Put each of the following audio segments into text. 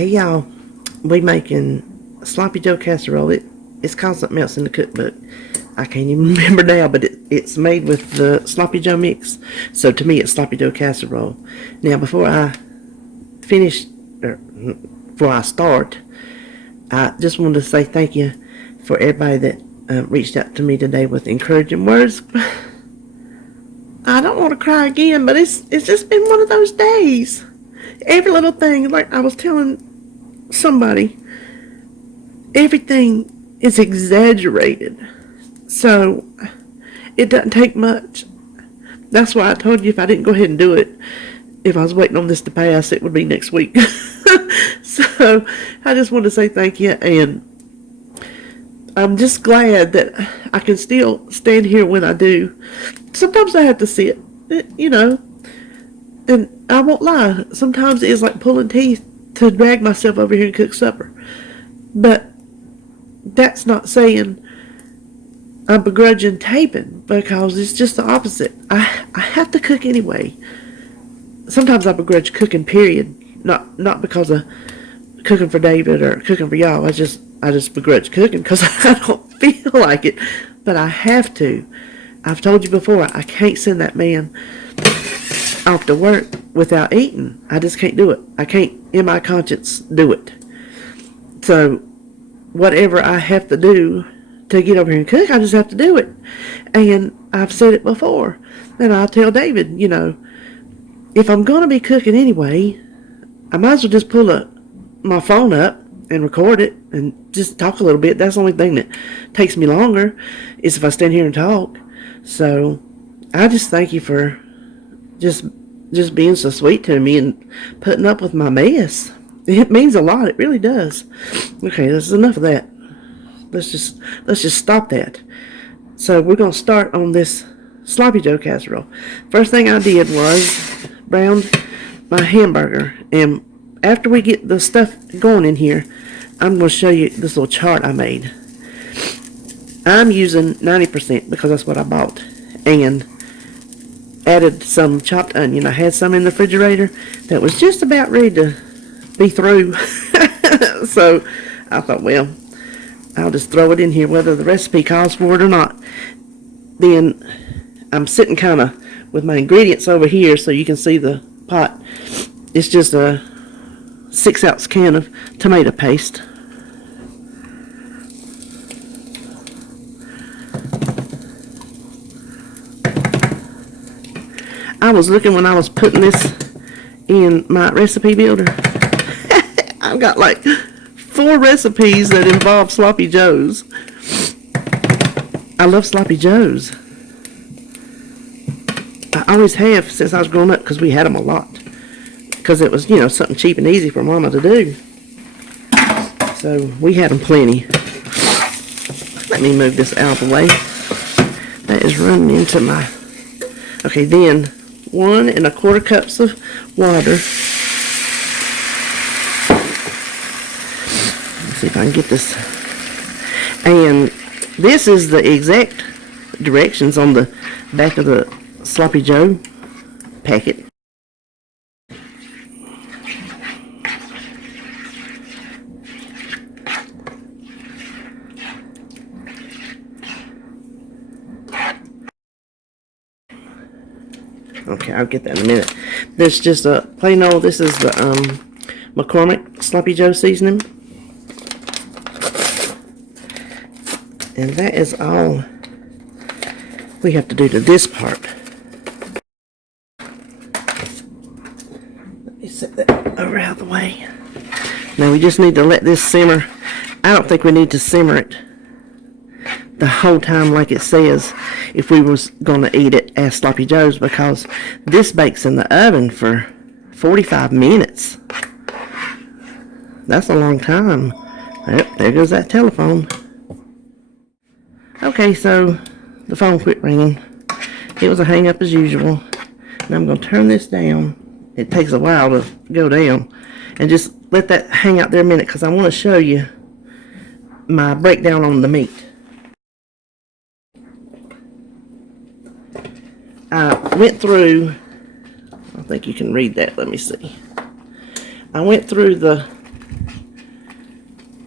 Hey y'all, we making sloppy Joe casserole. It's called something else in the cookbook. I can't even remember now, but it's made with the sloppy Joe mix. So to me, it's sloppy Joe casserole. Now, before I start, I just wanted to say thank you for everybody that reached out to me today with encouraging words. I don't want to cry again, but it's just been one of those days. Every little thing, like I was telling somebody, everything is exaggerated. So it doesn't take much. That's why I told you if I didn't go ahead and do it, if I was waiting on this to pass, it would be next week. So I just want to say thank you, and I'm just glad that I can still stand here when I do. Sometimes I have to sit, and I won't lie. Sometimes it's like pulling teeth to drag myself over here and cook supper. But that's not saying I'm begrudging taping, because it's just the opposite. I have to cook anyway. Sometimes I begrudge cooking, period. Not because of cooking for David or cooking for y'all. I just begrudge cooking because I don't feel like it. But I have to. I've told you before, I can't send that man off to work without eating. I just can't do it. I can't, in my conscience, do it. So whatever I have to do to get over here and cook, I just have to do it. And I've said it before. And I'll tell David, if I'm going to be cooking anyway, I might as well just pull my phone up and record it and just talk a little bit. That's the only thing that takes me longer is if I stand here and talk. So I just thank you for just being so sweet to me and putting up with my mess. It means a lot. It really does. Okay, that's enough of that. Let's just stop that. So we're going to start on this sloppy Joe casserole. First thing I did was browned my hamburger. And after we get the stuff going in here, I'm going to show you this little chart I made. I'm using 90% because that's what I bought. And added some chopped onion. I had some in the refrigerator that was just about ready to be through. So I thought, well, I'll just throw it in here whether the recipe calls for it or not. Then I'm sitting kind of with my ingredients over here so you can see the pot. It's just a 6-ounce can of tomato paste. I was looking when I was putting this in my recipe builder. I've got like 4 recipes that involve sloppy joes. I love sloppy joes. I always have since I was growing up because we had them a lot. Because it was, something cheap and easy for Mama to do. So we had them plenty. Let me move this out of the way. That is running into my... Okay, then 1 1/4 cups of water. Let's see if I can get this. And this is the exact directions on the back of the sloppy Joe packet. Okay, I'll get that in a minute. This is just a plain old, this is the McCormick Sloppy Joe seasoning. And that is all we have to do to this part. Let me set that over out of the way. Now we just need to let this simmer. I don't think we need to simmer it the whole time like it says if we was going to eat it as sloppy joes, because this bakes in the oven for 45 minutes. That's a long time. Yep, there goes that telephone. Okay, so the phone quit ringing. It was a hang up as usual. And I'm going to turn this down. It takes a while to go down. And just let that hang out there a minute because I want to show you my breakdown on the meat. I went through, I think you can read that, let me see. I went through the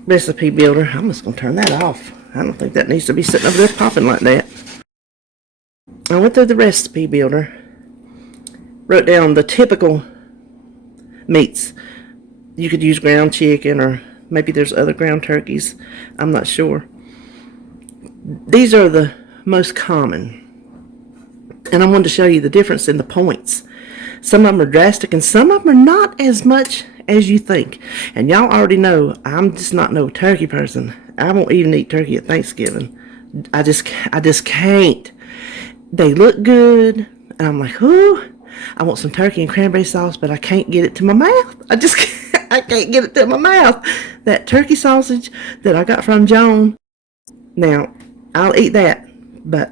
recipe builder. I'm just going to turn that off. I don't think that needs to be sitting over there popping like that. I went through the recipe builder, wrote down the typical meats. You could use ground chicken, or maybe there's other ground turkeys. I'm not sure. These are the most common. And I wanted to show you the difference in the points. Some of them are drastic and some of them are not as much as you think. And y'all already know I'm just not no turkey person. I won't even eat turkey at Thanksgiving. I just can't. They look good and I'm like, ooh, I want some turkey and cranberry sauce, but I can't get it to my mouth. I can't get it to my mouth. That turkey sausage that I got from Joan, now I'll eat that, but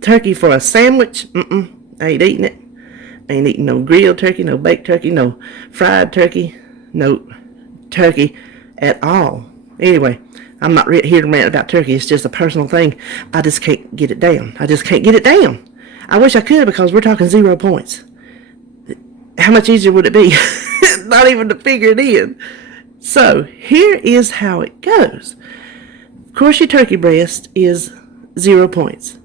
turkey for a sandwich, I ain't eating it. I ain't eating no grilled turkey, no baked turkey, no fried turkey, no turkey at all. Anyway, I'm not here to rant about turkey. It's just a personal thing. I just can't get it down. I just can't get it down. I wish I could, because we're talking 0 points. How much easier would it be? Not even to figure it in. So here is how it goes. Of course, your turkey breast is 0 points.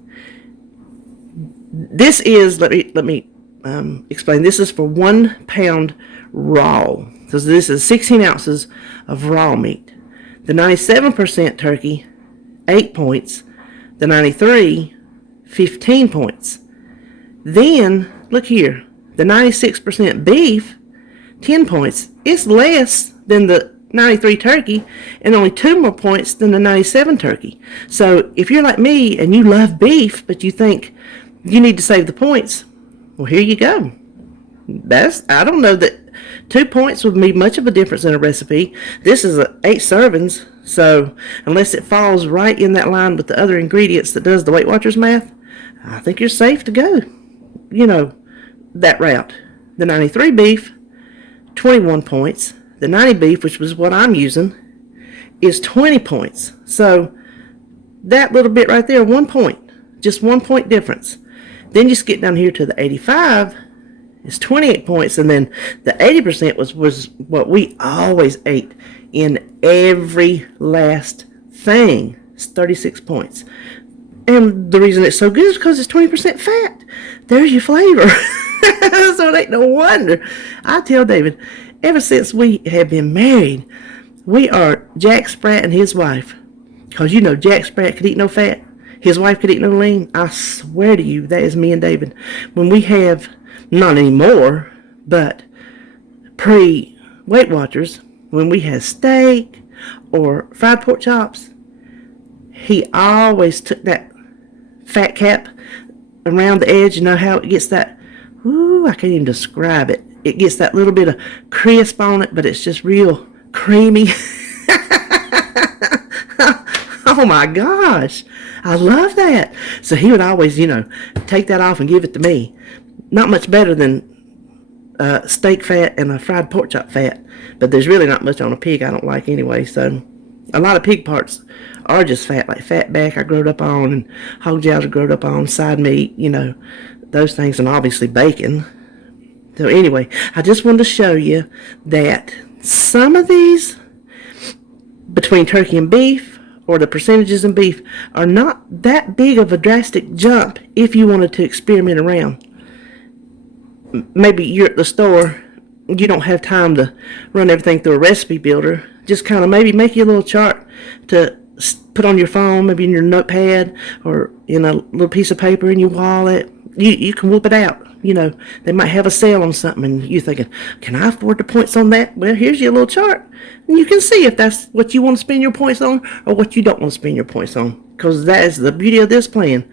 This is, let me explain. This is for 1 pound raw. So this is 16 ounces of raw meat. The 97% turkey, 8 points. The 93, 15 points. Then, look here, the 96% beef, 10 points. It's less than the 93 turkey and only 2 more points than the 97 turkey. So if you're like me and you love beef, but you think you need to save the points, well, here you go. I don't know that 2 points would be much of a difference in a recipe. This is 8 servings, so unless it falls right in that line with the other ingredients that does the Weight Watchers math, I think you're safe to go, that route. The 93 beef, 21 points. The 90 beef, which was what I'm using, is 20 points. So that little bit right there, 1 point, just 1 point difference. Then you skip down here to the 85, it's 28 points, and then the 80% was what we always ate in every last thing. It's 36 points. And the reason it's so good is because it's 20% fat. There's your flavor. So it ain't no wonder. I tell David, ever since we have been married, we are Jack Spratt and his wife. Because Jack Spratt could eat no fat. His wife could eat no lean. I swear to you, that is me and David. When we have, not anymore, but pre-Weight Watchers, when we had steak or fried pork chops, he always took that fat cap around the edge. You know how it gets that, I can't even describe it. It gets that little bit of crisp on it, but it's just real creamy. Oh my gosh, I love that. So he would always, take that off and give it to me. Not much better than steak fat and a fried pork chop fat, but there's really not much on a pig I don't like anyway. So a lot of pig parts are just fat, like fat back I growed up on, and hog jowls I growed up on, side meat, those things, and obviously bacon. So anyway, I just wanted to show you that some of these, between turkey and beef, or the percentages in beef, are not that big of a drastic jump if you wanted to experiment around. Maybe you're at the store, you don't have time to run everything through a recipe builder. Just kind of maybe make you a little chart to put on your phone, maybe in your notepad, or in a little piece of paper in your wallet. You can whoop it out. They might have a sale on something, and you're thinking, can I afford the points on that? Well, here's your little chart. And you can see if that's what you want to spend your points on or what you don't want to spend your points on. Because that is the beauty of this plan.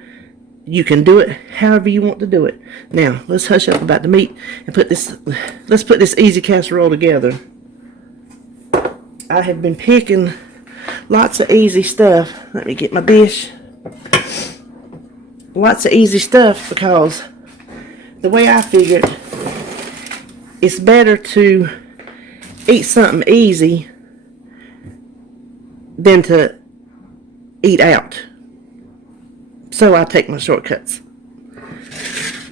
You can do it however you want to do it. Now, let's hush up about the meat and let's put this easy casserole together. I have been picking lots of easy stuff. Let me get my dish. Lots of easy stuff, because the way I figured, it's better to eat something easy than to eat out. So I take my shortcuts.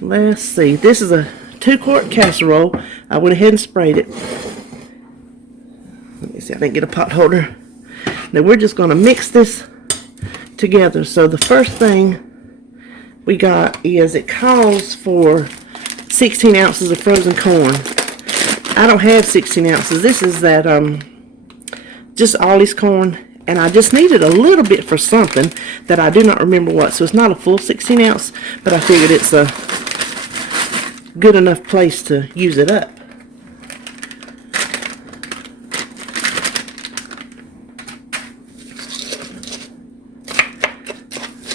Let's see. This is a 2-quart casserole. I went ahead and sprayed it. Let me see. I didn't get a pot holder. Now we're just going to mix this together. So the first thing we got is it calls for 16 ounces of frozen corn. I don't have 16 ounces. This is that just Ollie's corn, and I just needed a little bit for something that I do not remember what. So it's not a full 16 ounce, but I figured it's a good enough place to use it up.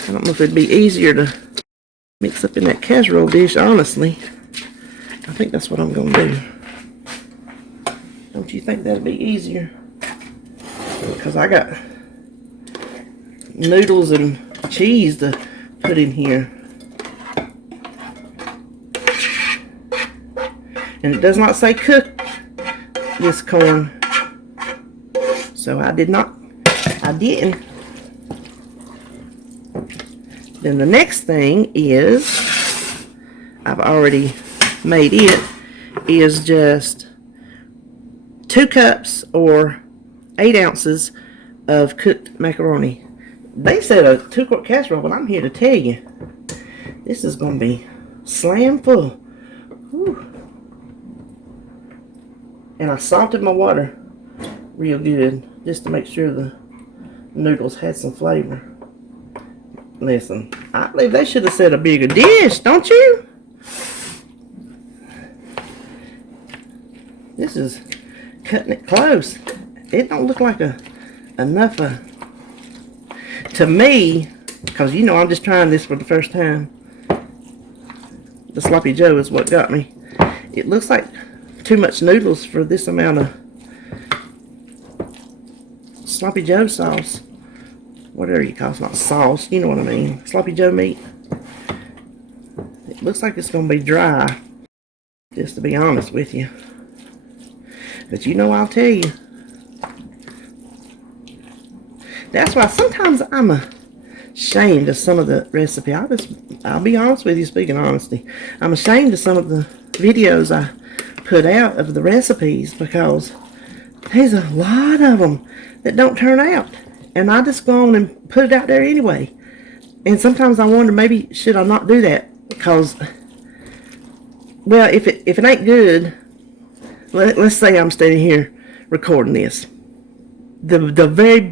I don't know if it'd be easier to mix up in that casserole dish, honestly. I think that's what I'm going to do. Don't you think that'd be easier? Because I got noodles and cheese to put in here. And it does not say cook this corn. So I didn't. Then the next thing is, I've already made it, is just 2 cups or 8 ounces of cooked macaroni. They said a 2-quart casserole, but I'm here to tell you, this is going to be slam full. Whew. And I salted my water real good, just to make sure the noodles had some flavor. Listen, I believe they should have said a bigger dish, don't you? This is cutting it close. It don't look like enough to me, because you know I'm just trying this for the first time. The sloppy Joe is what got me. It looks like too much noodles for this amount of sloppy Joe sauce. Whatever you call it, it's not sauce, you know what I mean. Sloppy Joe meat. It looks like it's going to be dry, just to be honest with you. But you know, I'll tell you. That's why sometimes I'm ashamed of some of the recipe. I'll be honest with you, speaking honesty. I'm ashamed of some of the videos I put out of the recipes, because there's a lot of them that don't turn out. And I just go on and put it out there anyway. And sometimes I wonder, maybe should I not do that? Because, well, if it ain't good, let's say I'm standing here recording this. The very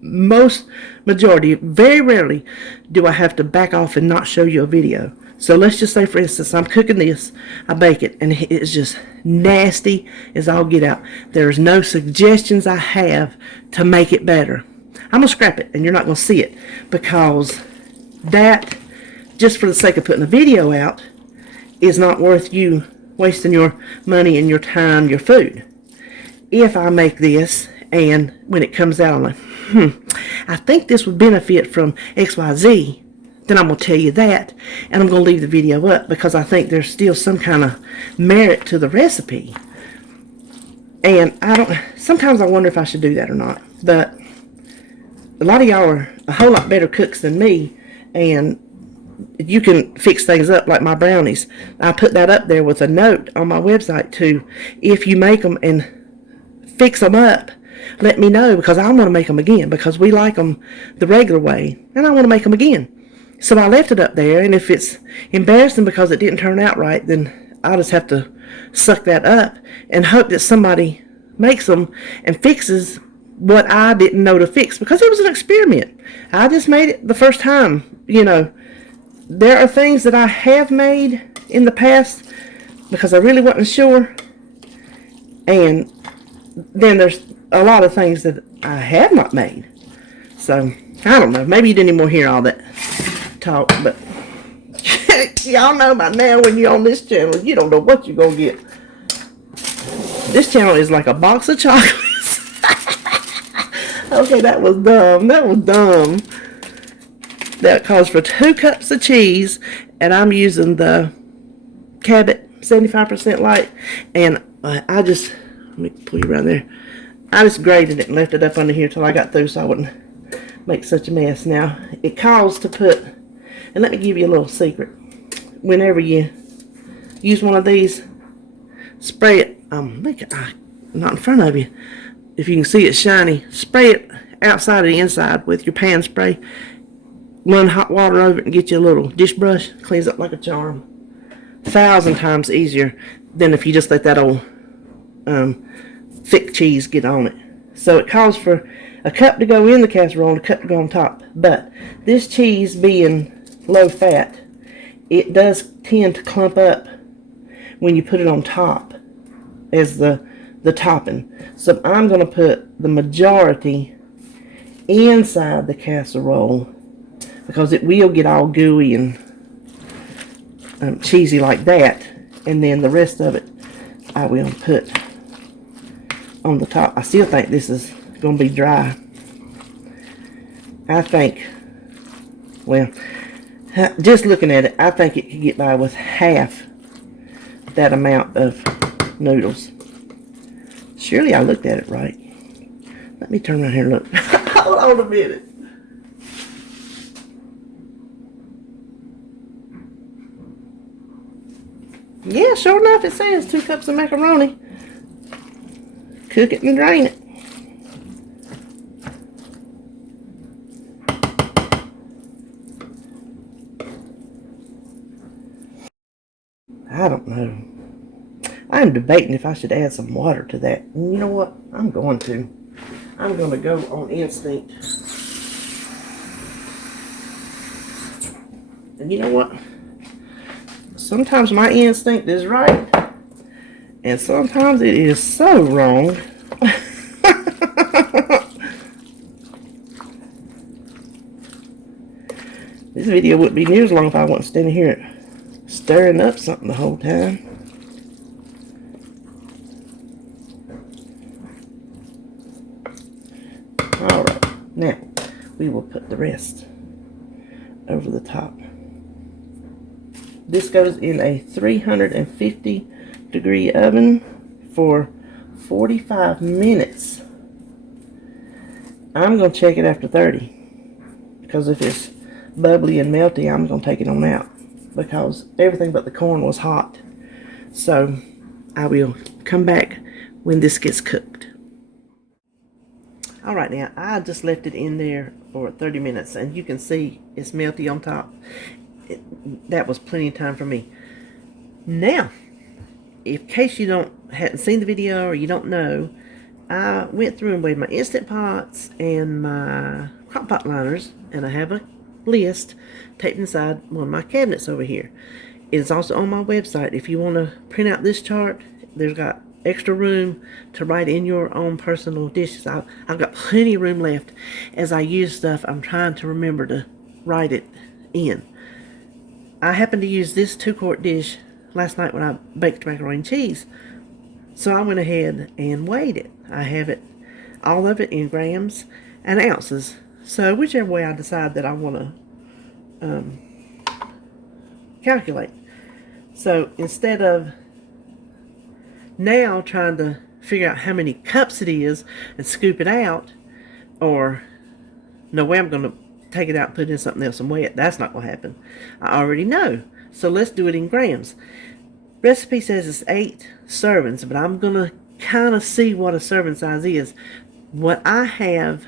most majority, very rarely do I have to back off and not show you a video. So let's just say, for instance, I'm cooking this, I bake it, and it's just nasty as all get out. There's no suggestions I have to make it better. I'm going to scrap it, and you're not going to see it, because that, just for the sake of putting a video out, is not worth you wasting your money and your time, your food. If I make this, and when it comes out, I'm like, I think this would benefit from XYZ, then I'm going to tell you that, and I'm going to leave the video up, because I think there's still some kind of merit to the recipe. And sometimes I wonder if I should do that or not, but a lot of y'all are a whole lot better cooks than me, and you can fix things up like my brownies. I put that up there with a note on my website too. If you make them and fix them up, let me know, because I want to make them again, because we like them the regular way, and I want to make them again. So I left it up there, and if it's embarrassing because it didn't turn out right, then I'll just have to suck that up and hope that somebody makes them and fixes what I didn't know to fix, because it was an experiment. I just made it the first time. You know, there are things that I have made in the past because I really wasn't sure, and then there's a lot of things that I have not made. So I don't know, maybe you didn't even hear all that talk, but y'all know by now, when you're on this channel, you don't know what you're gonna get. This channel is like a box of chocolates. Okay, that was dumb. That calls for 2 cups of cheese, and I'm using the Cabot 75% light, and I just, let me pull you around there. I just grated it and left it up under here till I got through, so I wouldn't make such a mess. Now, it calls to put, and let me give you a little secret. Whenever you use one of these, spray it, not in front of you. If you can see it shiny, spray it outside and the inside with your pan spray. Run hot water over it and get you a little dish brush. Cleans up like a charm. 1,000 times easier than if you just let that old thick cheese get on it. So it calls for a cup to go in the casserole and a cup to go on top. But this cheese being low fat, it does tend to clump up when you put it on top as the topping. So I'm going to put the majority inside the casserole because it will get all gooey and cheesy like that. And then the rest of it I will put on the top. I still think this is going to be dry. I think, well, just looking at it, I think it could get by with half that amount of noodles. Surely I looked at it right. Let me turn around here and look. Hold on a minute. Yeah, sure enough, it says 2 cups of macaroni. Cook it and drain it. I don't know. I'm debating if I should add some water to that. And you know what? I'm going to. I'm going to go on instinct. And you know what? Sometimes my instinct is right. And sometimes it is so wrong. This video wouldn't be near as long if I wasn't standing here stirring up something the whole time. Alright, now we will put the rest over the top. This goes in a 350 degree oven for 45 minutes. I'm going to check it after 30 because if it's bubbly and melty, I'm going to take it on out because everything but the corn was hot. So I will come back when this gets cooked. Alright, now I just left it in there for 30 minutes and you can see it's melty on top. That was plenty of time for me. Now, in case you hadn't seen the video or you don't know, I went through and weighed my Instant Pots and my crock pot liners, and I have a list taped inside one of my cabinets over here. It is also on my website. If you want to print out this chart, there's got extra room to write in your own personal dishes. I've got plenty of room left. As I use stuff, I'm trying to remember to write it in. I happened to use this 2-quart dish last night when I baked macaroni and cheese. So I went ahead and weighed it. I have it, all of it in grams and ounces. So whichever way I decide that I want to calculate. So instead of now trying to figure out how many cups it is and scoop it out, or no way I'm going to take it out and put it in something else and weigh it. That's not going to happen. I already know. So let's do it in grams. Recipe says it's 8 servings, but I'm going to kind of see what a serving size is. What I have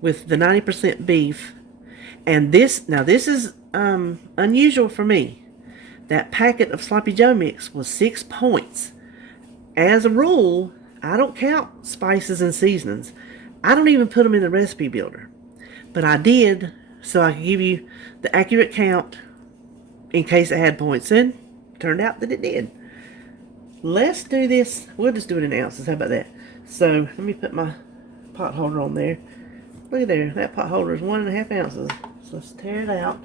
with the 90% beef, and this, now this is unusual for me. That packet of Sloppy Joe mix was 6 points. As a rule, I don't count spices and seasonings. I don't even put them in the recipe builder. But I did, so I could give you the accurate count in case it had points, and turned out that it did. Let's do this. We'll just do it in ounces. How about that? So let me put my pot holder on there. Look at there. That pot holder is 1.5 ounces. So let's tear it out.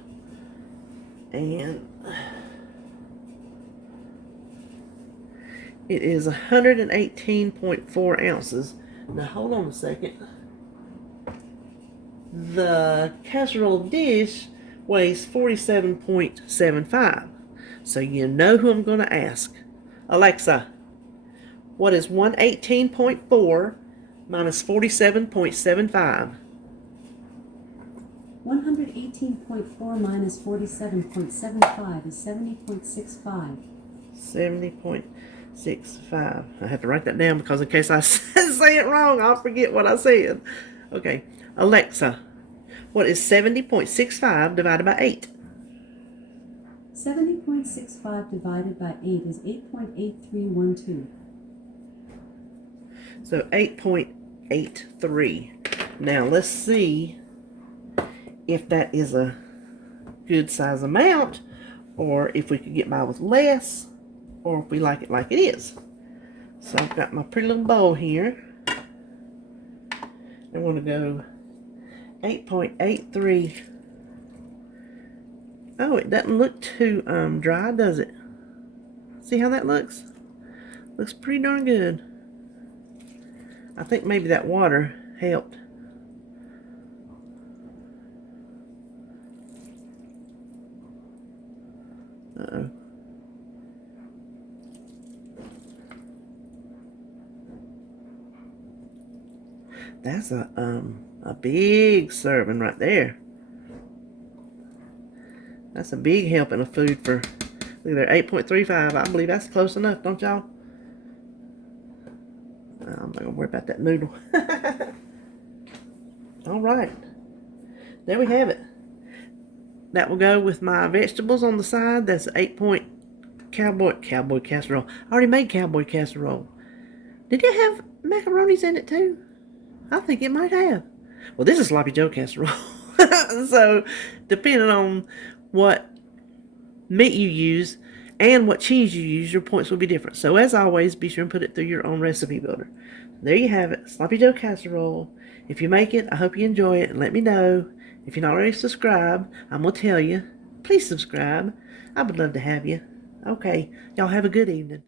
And it is 118.4 ounces. Now hold on a second. The casserole dish weighs 47.75. So you know who I'm going to ask. Alexa, what is 118.4 minus 47.75? 118.4 minus 47.75 is 70.65. 70.65. I have to write that down because in case I say it wrong, I'll forget what I said. Okay. Alexa, what is 70.65 divided by 8? 70.65 divided by 8 is 8.8312. So 8.83. Now let's see if that is a good size amount, or if we could get by with less, or if we like it like it is. So I've got my pretty little bowl here. I want to go 8.83. Oh, it doesn't look too dry, does it? See how that looks? Looks pretty darn good. I think maybe that water helped. Uh-oh. That's a big serving right there. That's a big helping of food for, look there, 8.35. I believe that's close enough, don't y'all? I'm not gonna worry about that noodle. All right, there we have it. That will go with my vegetables on the side. That's 8 cowboy casserole. I already made cowboy casserole. Did it have macaronis in it too? I think it might have. Well, this is sloppy Joe casserole. So, depending on what meat you use and what cheese you use, your points will be different. So, as always, be sure and put it through your own recipe builder. There you have it, sloppy Joe casserole. If you make it, I hope you enjoy it, and let me know. If you're not already subscribed, I'm going to tell you, please subscribe. I would love to have you. Okay, y'all have a good evening.